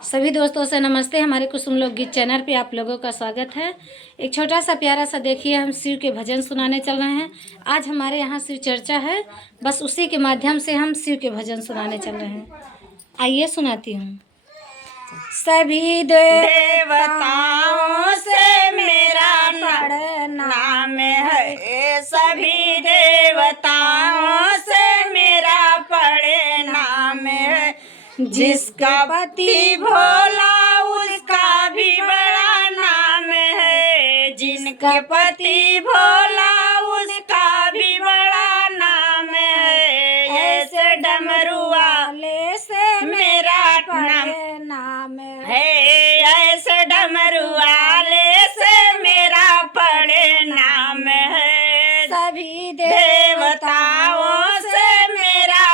सभी दोस्तों से नमस्ते। हमारे कुसुम लोकगीत चैनल पे आप लोगों का स्वागत है। एक छोटा सा प्यारा सा देखिए, हम शिव के भजन सुनाने चल रहे हैं। आज हमारे यहाँ शिव चर्चा है, बस उसी के माध्यम से हम शिव के भजन सुनाने चल रहे हैं। आइए सुनाती हूँ। सभी देवताओं से मेरा नाम है, सभी देवताओं से मेरा पड़े नाम है। जिसका पति भोला उसका भी बड़ा नाम है, जिनका पति भोला उसका भी बड़ा नाम है। ऐसे डमरू वाले से मेरा नाम है, ऐसे डमरू वाले से मेरा पड़े नाम है। सभी देवताओं से मेरा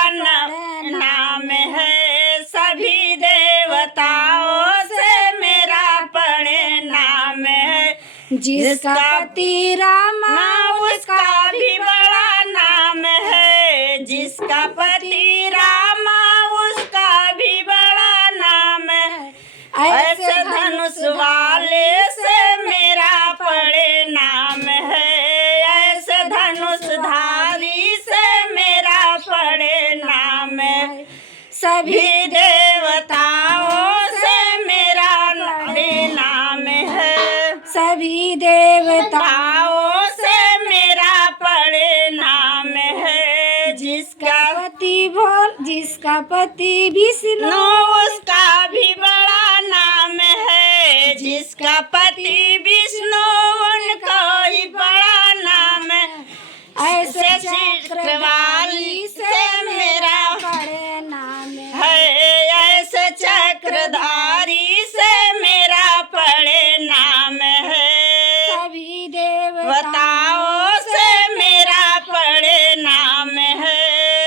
नाम है, सभी देवताओं से मेरा पड़े नाम है। जिसका पति रामा उसका भी बड़ा नाम है, जिसका पति रामा उसका भी बड़ा नाम है। ऐसे धनुष वाले से मेरा पड़े नाम है, ऐसे धनुषधारी से मेरा पड़े नाम है। सभी देवताओं से मेरा नाम है, सभी देवताओं से मेरा पड़े नाम है। जिसका पति विष्णु उसका भी बड़ा नाम है, जिसका पति विष्णु उनका ही बड़ा नाम है। ऐसे चक्रवाली से मेरा बड़े नाम है, ऐसे चक्रधारी से मेरा पड़े नाम है। सभी देवताओं से मेरा पड़े नाम है,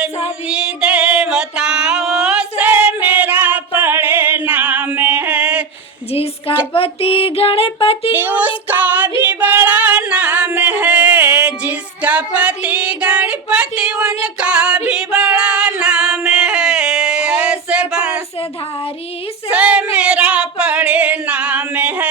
सभी देवताओं से मेरा पड़े नाम है। जिसका पति गणपति उसका भी बड़ा नाम है, जिसका पति गणपति उनका भी बड़ा नाम है। ऐसे बंसधारी से मेरा पड़े नाम है,